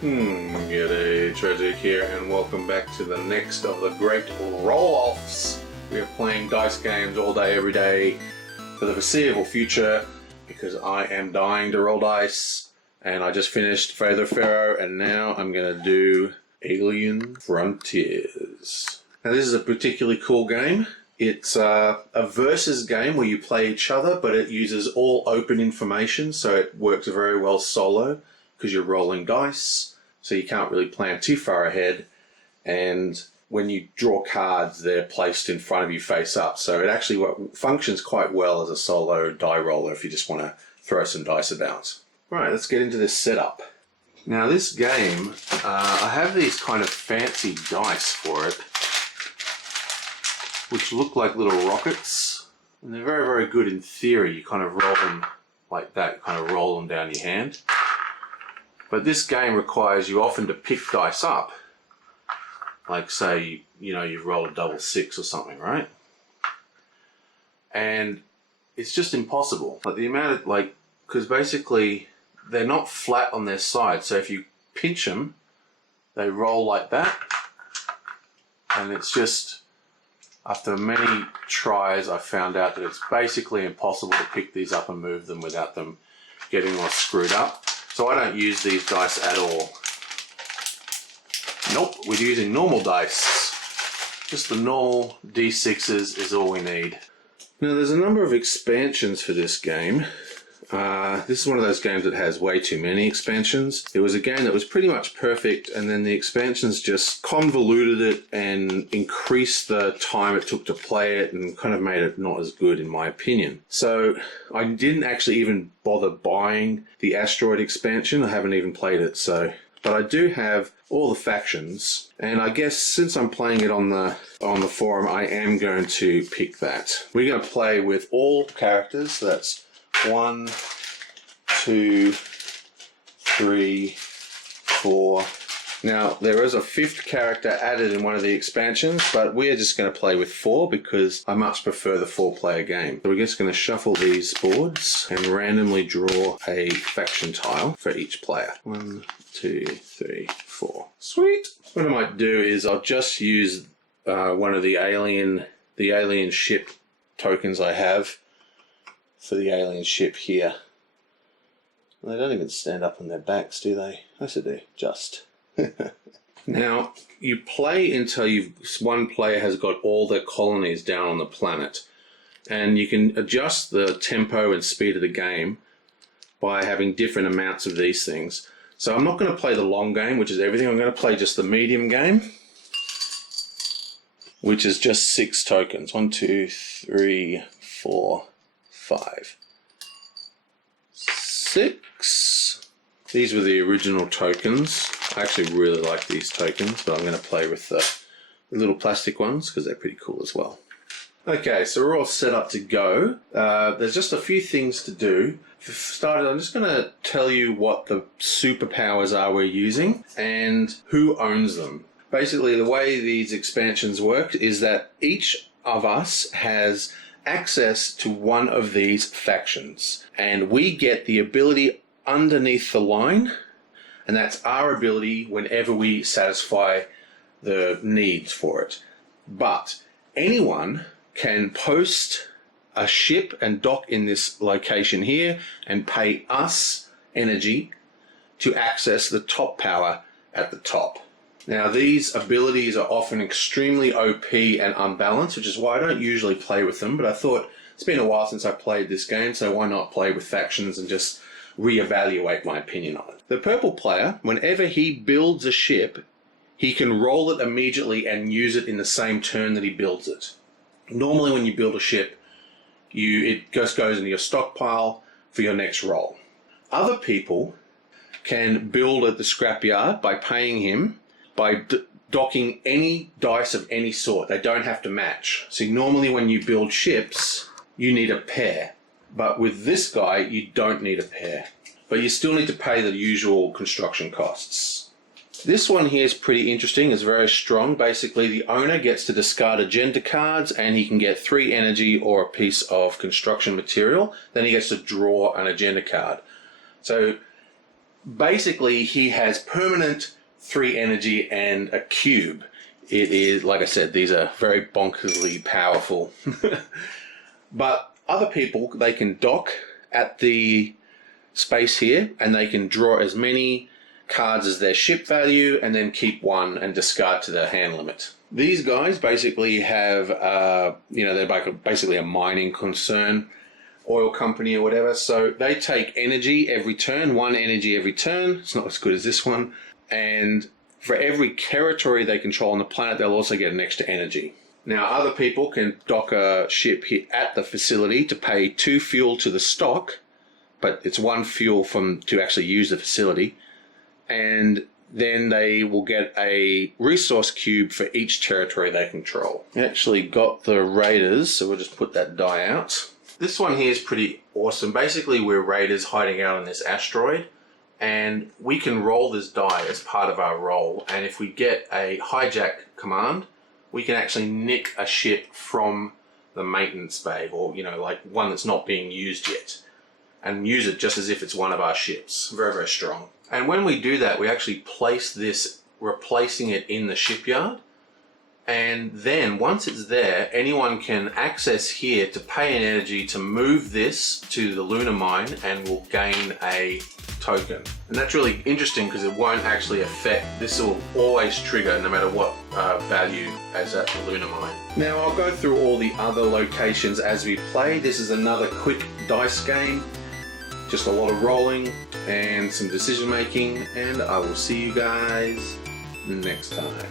G'day, Tragic here, and welcome back to the next of the great roll-offs. We are playing dice games all day, every day, for the foreseeable future, because I am dying to roll dice, and I just finished Father Pharaoh, and now I'm going to do Alien Frontiers. Now this is a particularly cool game. It's a versus game where you play each other, but it uses all open information, so it works very well solo, because you're rolling dice, so you can't really plan too far ahead. And when you draw cards, they're placed in front of you face up. So it actually functions quite well as a solo die roller if you just want to throw some dice about. Right, let's get into this setup. Now this game, I have these kind of fancy dice for it, which look like little rockets. And they're very, very good in theory. You kind of roll them like that, you kind of roll them down your hand. But this game requires you often to pick dice up. Like say, you've rolled a double six or something, right? And it's just impossible. Like the amount of, because basically they're not flat on their side. So if you pinch them, they roll like that. And it's just, after many tries, I found out that it's basically impossible to pick these up and move them without them getting all screwed up. So I don't use these dice at all. Nope, we're using normal dice. Just the normal D6s is all we need. Now there's a number of expansions for this game. This is one of those games that has way too many expansions. It was a game that was pretty much perfect, and then the expansions just convoluted it and increased the time it took to play it and kind of made it not as good in my opinion. So I didn't actually even bother buying the Asteroid expansion. I haven't even played it, but I do have all the factions, and I guess since I'm playing it on the forum, I am going to pick that. We're going to play with all characters, so that's 1, 2, 3, 4. Now, there is a 5th character added in one of the expansions, but we're just going to play with 4 because I much prefer the 4-player game. So we're just going to shuffle these boards and randomly draw a faction tile for each player. 1, 2, 3, 4. Sweet! What I might do is I'll just use one of the alien ship tokens I have for the alien ship here. They don't even stand up on their backs, do they? Yes, they do. Just. Now, you play until one player has got all their colonies down on the planet. And you can adjust the tempo and speed of the game by having different amounts of these things. So I'm not going to play the long game, which is everything. I'm going to play just the medium game, which is just 6 tokens. 1, 2, 3, 4, 5, 6. These were the original tokens. I actually really like these tokens, but I'm going to play with the little plastic ones because they're pretty cool as well. Okay, so we're all set up to go. There's just a few things to do. For starters, I'm just going to tell you what the superpowers are we're using and who owns them. Basically, the way these expansions work is that each of us has access to one of these factions, and we get the ability underneath the line, and that's our ability whenever we satisfy the needs for it. But anyone can post a ship and dock in this location here and pay us energy to access the top power at the top. Now these abilities are often extremely OP and unbalanced, which is why I don't usually play with them, but I thought it's been a while since I played this game, so why not play with factions and just reevaluate my opinion on it. The purple player, whenever he builds a ship, he can roll it immediately and use it in the same turn that he builds it. Normally when you build a ship, it just goes into your stockpile for your next roll. Other people can build at the scrapyard by paying him by docking any dice of any sort. They don't have to match. See, normally when you build ships, you need a pair. But with this guy, you don't need a pair. But you still need to pay the usual construction costs. This one here is pretty interesting. It's very strong. Basically, the owner gets to discard agenda cards and he can get 3 energy or a piece of construction material. Then he gets to draw an agenda card. So basically he has permanent 3 energy and a cube. It is, like I said, these are very bonkersly powerful. But other people, they can dock at the space here and they can draw as many cards as their ship value and then keep 1 and discard to their hand limit. These guys basically have, they're basically a mining concern, oil company or whatever. So they take energy every turn, 1 energy every turn. It's not as good as this one. And for every territory they control on the planet, they'll also get an extra energy. Now, other people can dock a ship here at the facility to pay 2 fuel to the stock, but it's 1 fuel to actually use the facility. And then they will get a resource cube for each territory they control. We actually got the raiders, so we'll just put that die out. This one here is pretty awesome. Basically, we're raiders hiding out on this asteroid, and we can roll this die as part of our roll. And if we get a hijack command, we can actually nick a ship from the maintenance bay, or like one that's not being used yet, and use it just as if it's one of our ships. Very, very strong. And when we do that, we actually place this, replacing it in the shipyard. And then once it's there, anyone can access here to pay an energy to move this to the lunar mine and will gain a token. And that's really interesting because it won't actually affect, this will always trigger no matter what value as at the lunar mine. Now I'll go through all the other locations as we play. This is another quick dice game. Just a lot of rolling and some decision making, and I will see you guys next time.